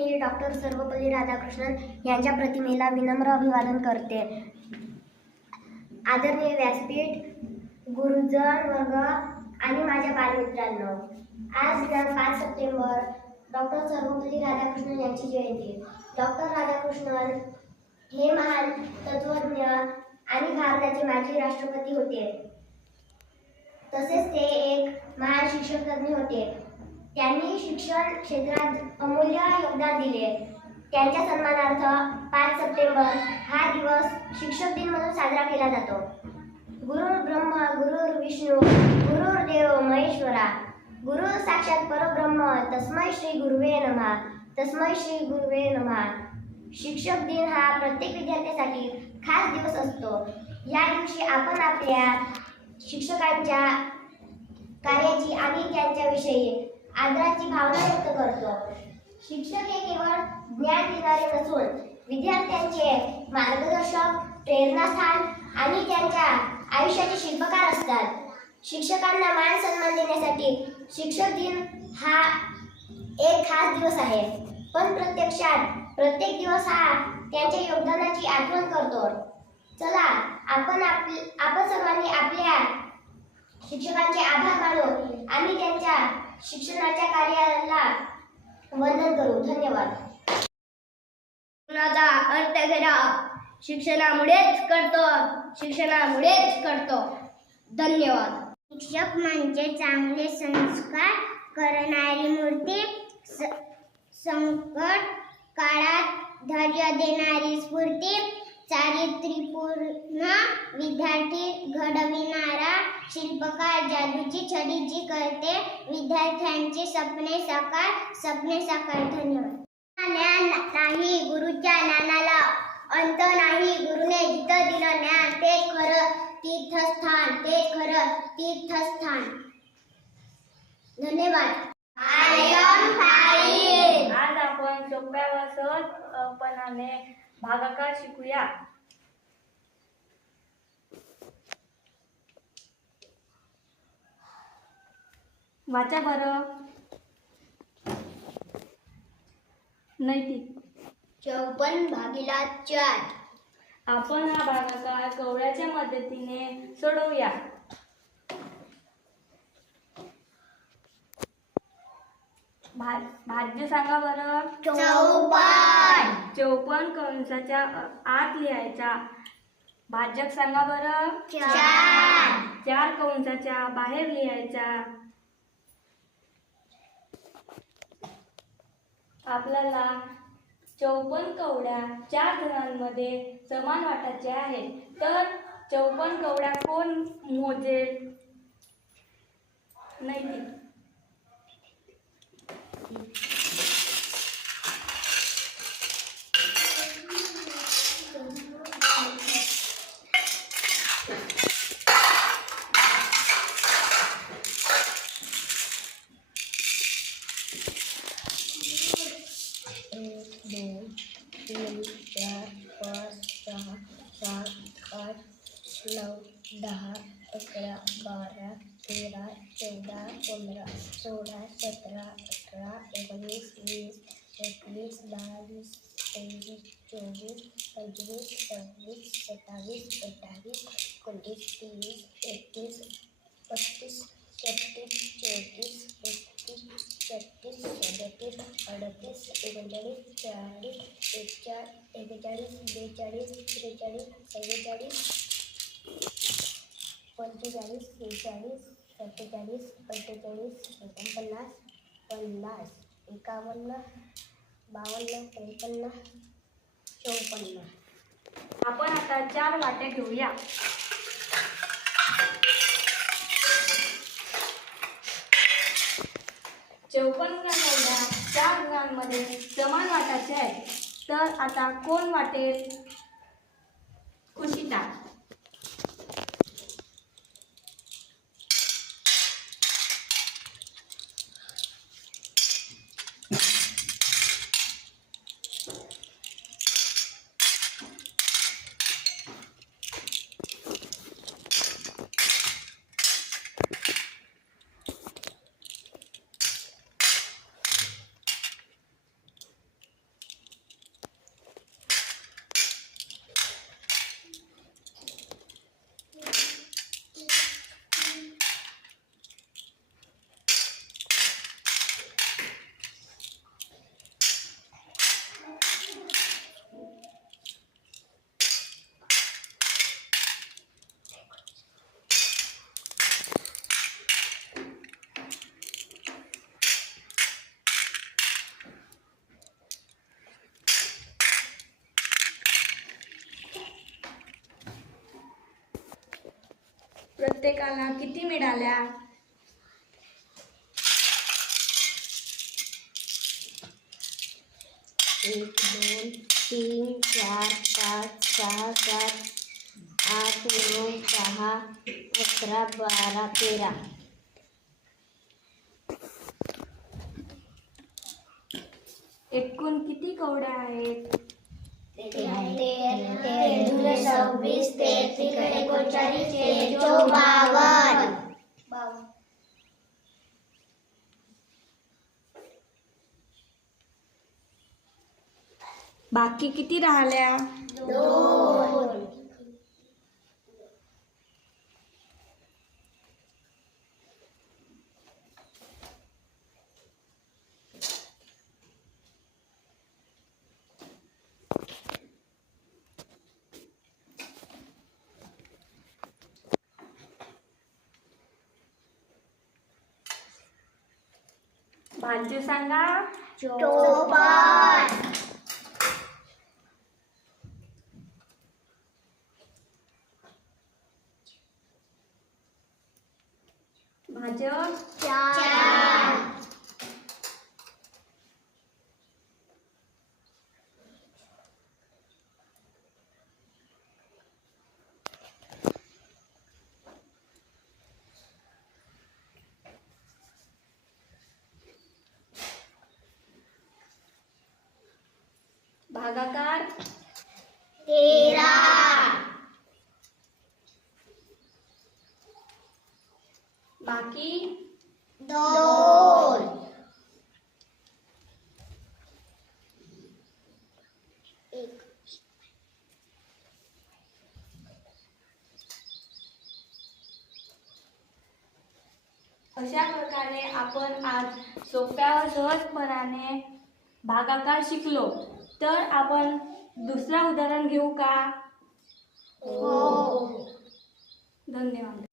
मी doctor Sarvepalli Radhakrishnan यांच्या प्रतिमेला विनम्र अभिवादन करते. आदरणीय व्यासपीठ गुरुजन वर्ग आणि माझ्या बालमित्रांनो आज दिनांक पाच सप्टेंबर डॉक्टर सर्वपल्ली राधाकृष्णन यांची जयंती. डॉक्टर राधाकृष्णन हे महान तत्वज्ञ आणि भारताचे माजी राष्ट्रपती होते. तसेच ते एक महान शिक्षक होते. त्यांनी शिक्षण क्षेत्रात अमूल्य योगदान दिले. त्यांच्या सन्मानार्थ पाच सप्टेंबर हा दिवस शिक्षक दिन म्हणून साजरा केला जातो. गुरु ब्रह्म गुरु विष्णू गुरुर्देव महेश्वरा गुरु साक्षात परब्रह्म तस्मै श्री गुरुवे नमः तस्मै श्री गुरुवे नमः. शिक्षक दिन हा प्रत्येक विद्यार्थ्यासाठी खास दिवस असतो. या दिवशी आपण आपल्या शिक्षकांच्या कार्याची आणि त्यांच्याविषयी आदराची भावना व्यक्त करतो. शिक्षक हे केवळ ज्ञान देणारे नसून विद्यार्थ्यांचे मार्गदर्शक प्रेरणास्थान आणि त्यांच्या आयुष्याचे शिल्पकार असतात. शिक्षकांना मान सन्मान देण्यासाठी शिक्षक दिन हा एक खास दिवस आहे. पण प्रत्यक्षात प्रत्येक दिवस हा त्यांच्या योगदानाची आठवण करतो. चला आपण आपली आपण सर्वांनी आपल्या शिक्षकांचे आभार मानू आणि त्यांच्या शिक्षणाच्या कार्याला वंदन करू. धन्यवाद. जीवनाचा अर्थ घरा शिक्षणामुळेच करतो. शिक्षणामुळेच करतो. धन्यवाद. शिक्षक म्हणजे चांगले संस्कार करणारी मूर्ती संकट काळात धैर्य देणारी स्फूर्ती चारित्र्यपूर्ण विद्यार्थी घडविणारा शिल्पकार जादूची छडी जी करते विद्यार्थ्यांची सपने साकार सपने साकार. धन्यवाद. ज्ञान नाही गुरुच्या ज्ञानाला अंत नाही. गुरुने जिथं दिलं ज्ञान ते खरं तीर्थस्थान ते खरं तीर्थस्थान. धन्यवाद. आज आपण सोप्या व सहजपणाने भागाकार शिकूया. वाचा बरं. नैतिक चौपन्न भागीला चार. आपण हा भागाकार कवड्याच्या मदतीने सोडवूया. भा- भाज्य सांगा बरं. चौपन्न चौपन्न कंसाच्या आत लिहायचा. भाजक सांगा बरं. चार. चार कंसाच्या बाहेर लिहायचा. आपल्याला चौपन्न कवड्या चार जणांमध्ये समान वाटायच्या आहेत. तर चौपन्न कवड्या कोण मोजेल? नैतिक एक दोन तीन चार पाच सहा सात आठ नऊ दहा अकरा बारा तेरा चौदा पंधरा सोळा सतरा पंचवीस वीस एकवीस बावीस तेवीस चोवीस पंचवीस सव्वीस सत्तावीस अठ्ठावीस एकोणतीस तीस एकतीस पस्तीस छत्तीस चौतीस एकतीस छत्तीस सदतीस अडतीस एकोणचाळीस चाळीस एकचा एकेचाळीस बेचाळीस त्रेचाळीस चव्वेचाळीस पंचेचाळीस सेहेचाळीस सत्तेचाळीस अठ्ठेचाळीस एकोणपन्नास पन्नास. एकावन्न बावन्न त्रेपन्न चौपन्न. आपण आता चार वाट्या घेऊया. चौपन्न कवड्या चार गुणांमध्ये समान वाटायचे आहेत. तर आता कोण वाटेल? खुशिता प्रत्येकाला किती मिळाल्या? एक दोन तीन चार पाच सहा सात आठ नऊ दहा अकरा बारा तेरा. एकूण किती कवड्या आहेत? तेरा सव्वीस तेहतीस एकोणचाळीस तेहतीस बावन्न बाकी किती राहिल्या? दोन. भाज्य सांगा चोपन्न भाजप चार भागाकार तेरा. बाकी दोन. एक. अशा प्रकारे आपण आज सोप्या सहजपणाने भागाकार शिकलो. तर आपण दुसरा उदाहरण घेऊ का? हो. धन्यवाद.